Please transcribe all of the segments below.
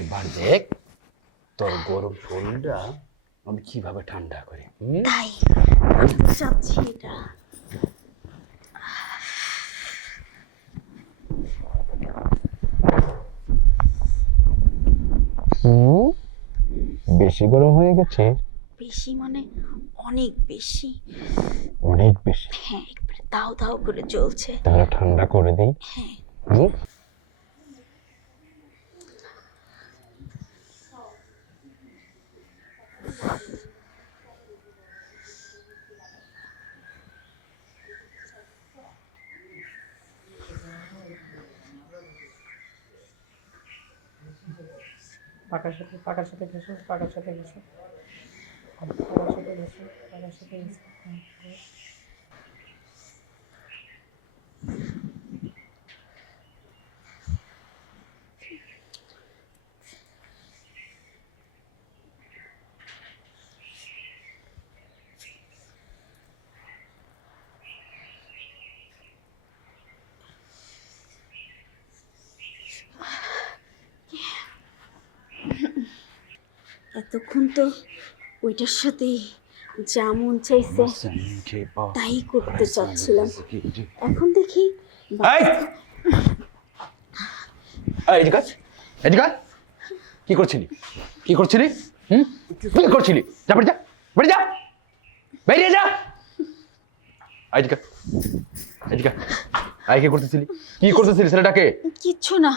এবার দেখ তোর গরম শরীরটা আমি কিভাবে ঠান্ডা করি। তাই চাচ্ছি এটা। বেশি গরম হয়ে গেছে? বেশি মানে অনেক বেশি। অনেক বেশি? হ্যাঁ, একবারে দাও দাও করে জ্বলছে। তাহলে ঠান্ডা করে দিই। হ্যাঁ। পাকার সাথে ঘেসো, পাকার সাথে ঘেসো, পাকার সাথে ঘেসো, পাকার সাথে ঘেসো। এতক্ষণ তো ওইটার সাথেই যা মন চাইছে তাই করতে চাচ্ছিলাম। এখন দেখি কি করছিলি? কি করছিলি? কি করছিলি? যা বেরিয়ে যা, বেরিয়ে যা, বেরিয়ে যা। কি করতেছিলি? কি করতেছিলি ছেলেটাকে? কিচ্ছু না।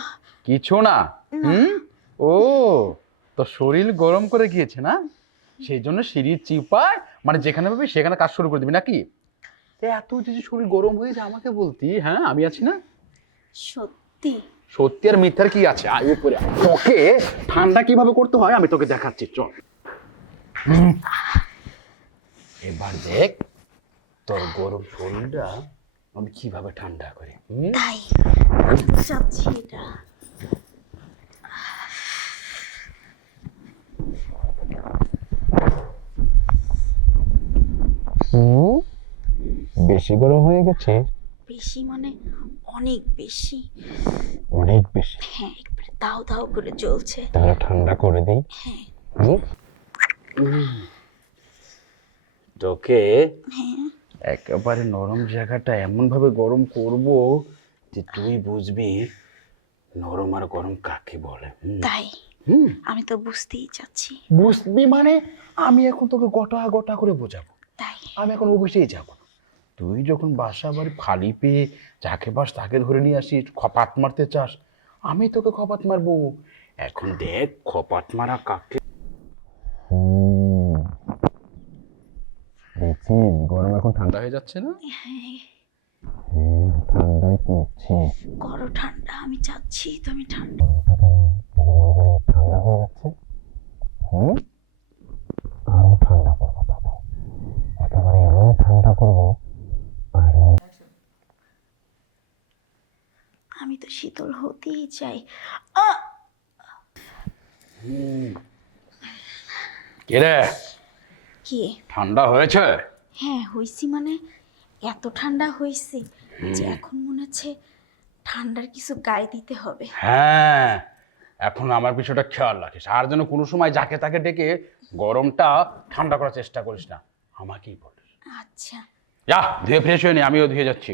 কিছু না? ও, তো শরীর গরম করে গিয়েছে না, সেই জন্য সিঁড়ির চিপায় মানে যেখানে পাবি সেখানে কাজ শুরু করে দিবি নাকি? এত যদি শরীর গরম হয়ে যায় আমাকে বলতি, হ্যাঁ আমি আছি না। সত্যি? সত্যি আর মিথ্যার কি আছে? তোকে ঠান্ডা কিভাবে করতে হয় আমি তোকে দেখাচ্ছি, চল। এবার দেখ তোর গরম শরীরটা আমি কিভাবে ঠান্ডা করি। তাই চাচ্ছি এটা। বেশি গরম হয়ে গেছে? বেশি মানে অনেক বেশি। অনেক বেশি? হ্যাঁ, একবারে দাও দাও করে জ্বলছে। তাহলে ঠান্ডা করে দিই। হ্যাঁ। তোকে হ্যাঁ। একেবারে নরম জায়গাটা এমন ভাবে গরম করব যে তুই বুঝবি নরম আর গরম কাকে বলে। তাই আমি তো বুঝতেই চাচ্ছি। বুঝবি মানে আমি এখন তোকে গোটা গোটা করে বোঝাবো। তাই আমি এখন অফিসেই যাব না। তুই যখন বাসা বাড়ি খালি পেয়ে যাকে বাস তাকে ধরে নিয়ে আসিস, খপাত মারতে চাস, আমি তোকে খপাত মারবো। এখন দেখ খপাত মারা কাকে। দেখছিস গরম এখন ঠান্ডা হয়ে যাচ্ছে না? হ্যাঁ, ঠান্ডায় পড়ছে। করো ঠান্ডা, আমি চাচ্ছি তো আমি ঠান্ডা। ঠান্ডা হয়ে যাচ্ছে। আরো ঠান্ডা করবো তবে, একেবারে এমন ঠান্ডা করবো। আমি তো শীতল হতেই চাই। কে রে? কি ঠান্ডা হয়েছে? হ্যাঁ হইছি, মানে এত ঠান্ডা হয়েছে যে এখন মনে হচ্ছে ঠান্ডার কিছু গায়ে দিতে হবে। হ্যাঁ, এখন আমার বিষয়টা খেয়াল রাখিস, আর যেন কোনো সময় যাকে তাকে ডেকে গরমটা ঠান্ডা করার চেষ্টা করিস না, আমাকেই বলিস। আচ্ছা। যা ধুয়ে ফ্রেশ হয়ে নি, আমিও ধুয়ে যাচ্ছি।